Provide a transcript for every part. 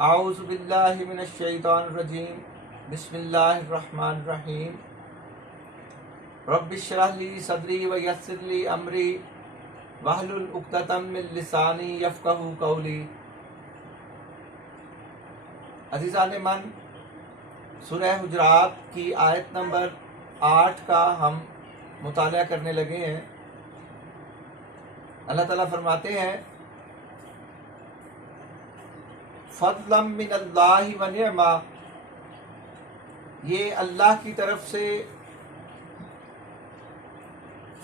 اعوذ باللہ من الشیطان الرجیم بسم اللہ الرحمن الرحیم رب اشرح لی صدری ویسر لی امری واحلل عقدۃ من لسانی یفقہوا قولی۔ عزیزان من، سورہ حجرات کی آیت نمبر 8 کا ہم مطالعہ کرنے لگے ہیں۔ اللہ تعالیٰ فرماتے ہیں فضلا من اللہ و نعما، یہ اللہ کی طرف سے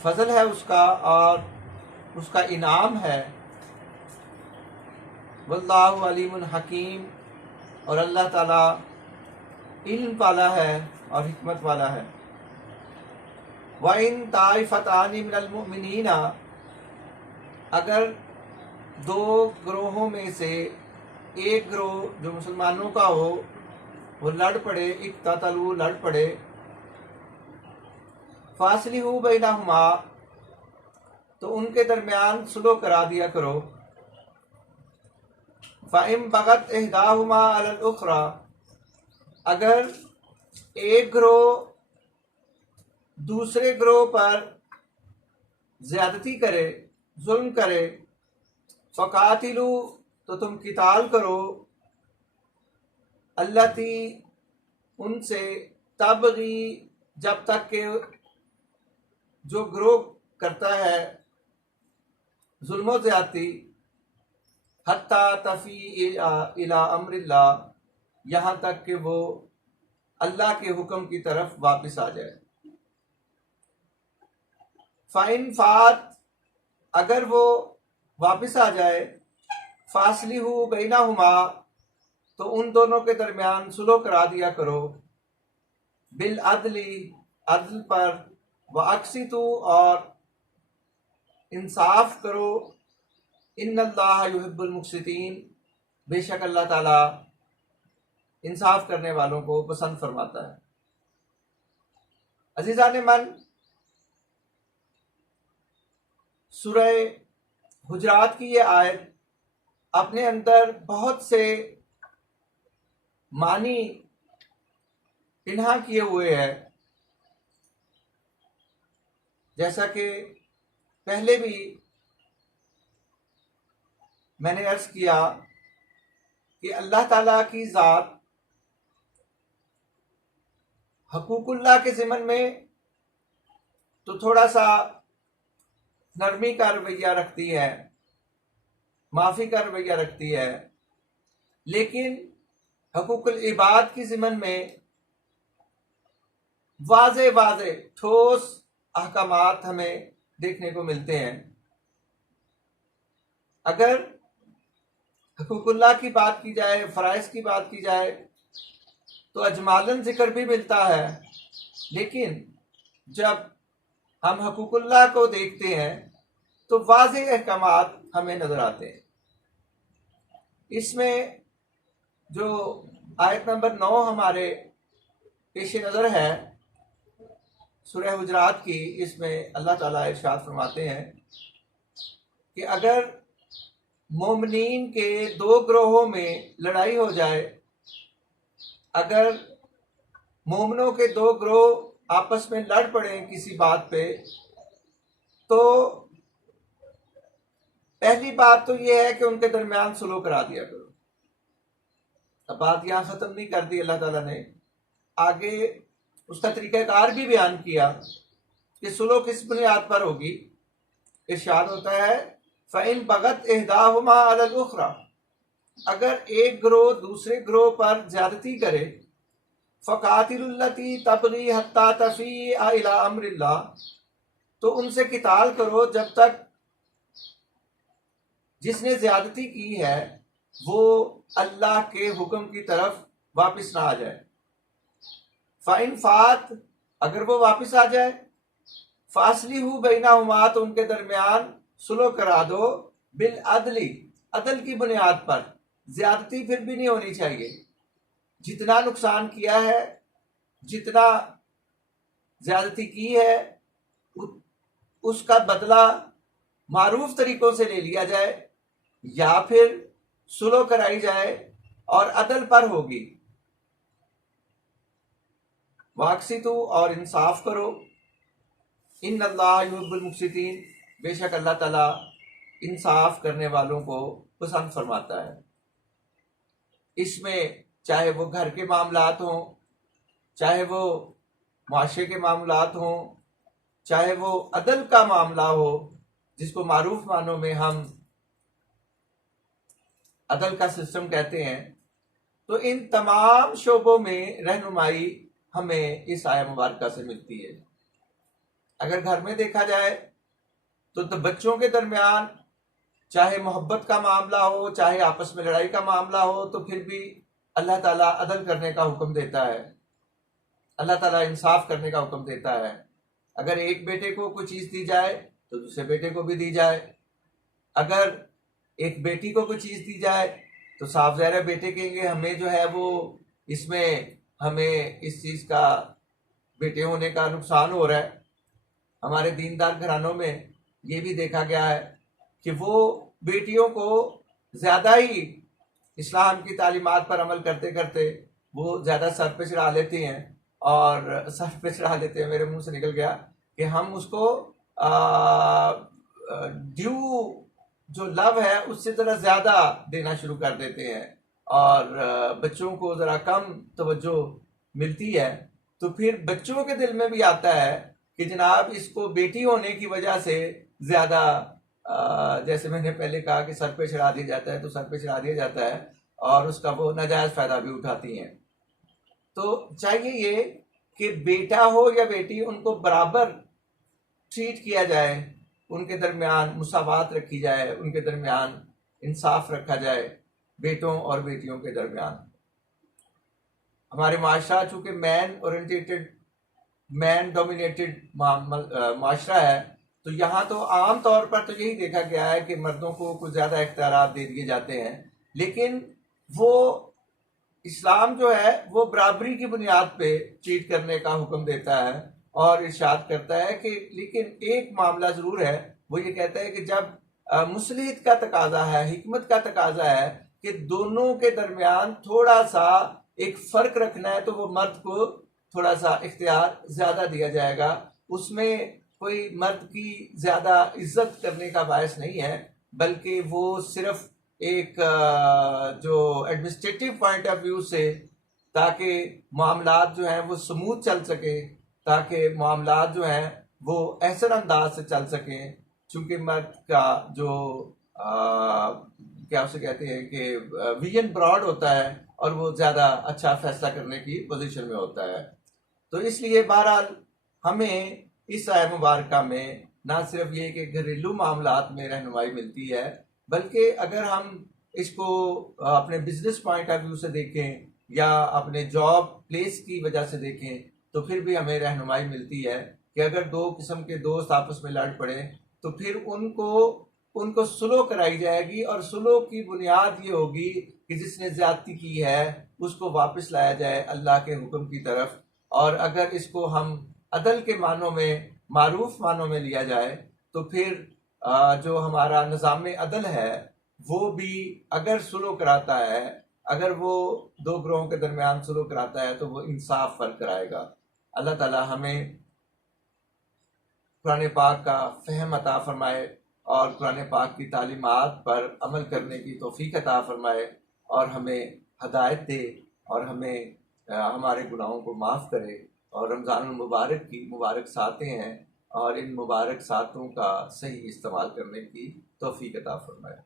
فضل ہے اس کا اور اس کا انعام ہے۔ واللہ علیم حکیم، اور اللہ تعالیٰ علم والا ہے اور حکمت والا ہے۔ وَإِن طَائِفَتَانِ مِنَ الْمُؤْمِنِينَ، اگر دو گروہوں میں سے ایک گروہ جو مسلمانوں کا ہو وہ لڑ پڑے، اقتتلوا لڑ پڑے، فَأَصْلِحُوا بَيْنَهُمَا تو ان کے درمیان صلح کرا دیا کرو۔ فَإِن بَغَتْ إِحْدَاهُمَا عَلَى الْأُخْرَى، اگر ایک گروہ دوسرے گروہ پر زیادتی کرے، ظلم کرے، فَقَاتِلُوا تو تم قتال کرو، التی ان سے، تبغی جب تک کہ جو گروہ کرتا ہے ظلم و زیادتی، حتیٰ تفیء الی امر اللہ، یہاں تک کہ وہ اللہ کے حکم کی طرف واپس آ جائے۔ فَإِن فَات، اگر وہ واپس آ جائے، فَأَصْلِحُوا بَيْنَهُمَا تو ان دونوں کے درمیان صلح کرا دیا کرو، بالعدل عدل پر، وَأَقْسِطُوا اور انصاف کرو، ان اللہ یحب المقسطین، بے شک اللہ تعالیٰ انصاف کرنے والوں کو پسند فرماتا ہے۔ عزیزان من، سورہ حجرات کی یہ آیت اپنے اندر بہت سے معنی پنہا کیے ہوئے ہے، جیسا کہ پہلے بھی میں نے عرض کیا کہ اللہ تعالیٰ کی ذات حقوق اللہ کے ضمن میں تو تھوڑا سا نرمی کا رویہ رکھتی ہے، معافی کا رویہ رکھتی ہے، لیکن حقوق العباد کی ضمن میں واضح ٹھوس احکامات ہمیں دیکھنے کو ملتے ہیں۔ اگر حقوق اللہ کی بات کی جائے، فرائض کی بات کی جائے تو اجمالاً ذکر بھی ملتا ہے، لیکن جب ہم حقوق اللہ کو دیکھتے ہیں تو واضح احکامات ہمیں نظر آتے ہیں۔ اس میں جو آیت نمبر 9 ہمارے پیش نظر ہے سورہ حجرات کی، اس میں اللہ تعالیٰ ارشاد فرماتے ہیں کہ اگر مومنین کے دو گروہوں میں لڑائی ہو جائے، اگر مومنوں کے دو گروہ آپس میں لڑ پڑیں کسی بات پہ، تو پہلی بات تو یہ ہے کہ ان کے درمیان صلح کرا دیا کرو۔ اب بات یہاں ختم نہیں کر دی، اللہ تعالیٰ نے آگے اس کا طریقہ کار بھی بیان کیا کہ صلح کس بنیاد پر ہوگی۔ ارشاد ہوتا ہے فَإِن بَغَتْ إِحْدَاهُمَا عَلَى الْأُخْرَى، اگر ایک گروہ دوسرے گروہ پر زیادتی کرے، فَقَاتِلُوا الَّتِي تَبْغِي حَتَّى تَفِيءَ إِلَى أَمْرِ اللَّهِ تو ان سے قتال کرو جب تک جس نے زیادتی کی ہے وہ اللہ کے حکم کی طرف واپس نہ آ جائے۔ فَإِن فَات، اگر وہ واپس آ جائے، فَأَصْلِحُوا بَيْنَهُمَا تو ان کے درمیان صلح کرا دو، بالعدل عدل کی بنیاد پر، زیادتی پھر بھی نہیں ہونی چاہیے۔ جتنا نقصان کیا ہے، جتنا زیادتی کی ہے، اس کا بدلہ معروف طریقوں سے لے لیا جائے، یا پھر صلح کرائی جائے اور عدل پر ہوگی۔ واقسطو اور انصاف کرو، ان اللہ یحب المقسطین، بے شک اللہ تعالیٰ انصاف کرنے والوں کو پسند فرماتا ہے۔ اس میں چاہے وہ گھر کے معاملات ہوں، چاہے وہ معاشرے کے معاملات ہوں، چاہے وہ عدل کا معاملہ ہو، جس کو معروف معنوں میں ہم عدل کا سسٹم کہتے ہیں، تو ان تمام شعبوں میں رہنمائی ہمیں اس آیہ مبارکہ سے ملتی ہے۔ اگر گھر میں دیکھا جائے تو بچوں کے درمیان چاہے محبت کا معاملہ ہو، چاہے آپس میں لڑائی کا معاملہ ہو، تو پھر بھی اللہ تعالیٰ عدل کرنے کا حکم دیتا ہے، اللہ تعالیٰ انصاف کرنے کا حکم دیتا ہے۔ اگر ایک بیٹے کو کوئی چیز دی جائے تو دوسرے بیٹے کو بھی دی جائے، اگر ایک بیٹی کو کوئی چیز دی جائے تو صاف ظاہر ہے بیٹے کہیں گے ہمیں جو ہے وہ اس میں ہمیں اس چیز کا بیٹے ہونے کا نقصان ہو رہا ہے۔ ہمارے دیندار گھرانوں میں یہ بھی دیکھا گیا ہے کہ وہ بیٹیوں کو زیادہ ہی اسلام کی تعلیمات پر عمل کرتے کرتے وہ زیادہ سر پہ چڑھا لیتی ہیں، اور سر پہ چڑھا لیتے ہیں، میرے منہ سے نکل گیا کہ ہم اس کو ڈیو جو لو ہے اس سے ذرا زیادہ دینا شروع کر دیتے ہیں، اور بچوں کو ذرا کم توجہ ملتی ہے۔ تو پھر بچوں کے دل میں بھی آتا ہے کہ جناب اس کو بیٹی ہونے کی وجہ سے زیادہ جیسے میں نے پہلے کہا کہ سر پہ چڑھا دیا جاتا ہے، تو سر پہ چڑھا دیا جاتا ہے اور اس کا وہ ناجائز فائدہ بھی اٹھاتی ہیں۔ تو چاہیے یہ کہ بیٹا ہو یا بیٹی ان کو برابر ٹریٹ کیا جائے، ان کے درمیان مساوات رکھی جائے، ان کے درمیان انصاف رکھا جائے، بیٹوں اور بیٹیوں کے درمیان۔ ہمارے معاشرہ چونکہ مین ڈومینیٹڈ معاشرہ ہے، تو یہاں تو عام طور پر تو یہی دیکھا گیا ہے کہ مردوں کو کچھ زیادہ اختیارات دے دیے جاتے ہیں، لیکن وہ اسلام جو ہے وہ برابری کی بنیاد پہ ٹریٹ کرنے کا حکم دیتا ہے، اور ارشاد کرتا ہے کہ لیکن ایک معاملہ ضرور ہے، وہ یہ کہتا ہے کہ جب مصلحت کا تقاضا ہے، حکمت کا تقاضا ہے کہ دونوں کے درمیان تھوڑا سا ایک فرق رکھنا ہے، تو وہ مرد کو تھوڑا سا اختیار زیادہ دیا جائے گا۔ اس میں کوئی مرد کی زیادہ عزت کرنے کا باعث نہیں ہے، بلکہ وہ صرف ایک جو ایڈمنسٹریٹو پوائنٹ آف ویو سے، تاکہ معاملات جو ہیں وہ سموتھ چل سکے، تاکہ معاملات جو ہیں وہ احسن انداز سے چل سکیں، چونکہ مرد کا جو کیا اسے کہتے ہیں کہ ویژن براڈ ہوتا ہے، اور وہ زیادہ اچھا فیصلہ کرنے کی پوزیشن میں ہوتا ہے۔ تو اس لیے بہرحال ہمیں اس آیہ مبارکہ میں نہ صرف یہ کہ گھریلو معاملات میں رہنمائی ملتی ہے، بلکہ اگر ہم اس کو اپنے بزنس پوائنٹ آف ویو سے دیکھیں یا اپنے جاب پلیس کی وجہ سے دیکھیں، تو پھر بھی ہمیں رہنمائی ملتی ہے کہ اگر دو قسم کے دوست آپس میں لڑ پڑے تو پھر ان کو سلو کرائی جائے گی، اور سلو کی بنیاد یہ ہوگی کہ جس نے زیادتی کی ہے اس کو واپس لایا جائے اللہ کے حکم کی طرف۔ اور اگر اس کو ہم عدل کے معنوں میں، معروف معنوں میں لیا جائے، تو پھر جو ہمارا نظام عدل ہے وہ بھی اگر سلو کراتا ہے، اگر وہ دو گروہوں کے درمیان سلو کراتا ہے، تو وہ انصاف فرق کرائے گا۔ اللہ تعالی ہمیں قرآن پاک کا فہم عطا فرمائے، اور قرآن پاک کی تعلیمات پر عمل کرنے کی توفیق عطا فرمائے، اور ہمیں ہدایت دے، اور ہمیں ہمارے گناہوں کو معاف کرے، اور رمضان المبارک کی مبارک ساتیں ہیں، اور ان مبارک ساتوں کا صحیح استعمال کرنے کی توفیق عطا فرمائے۔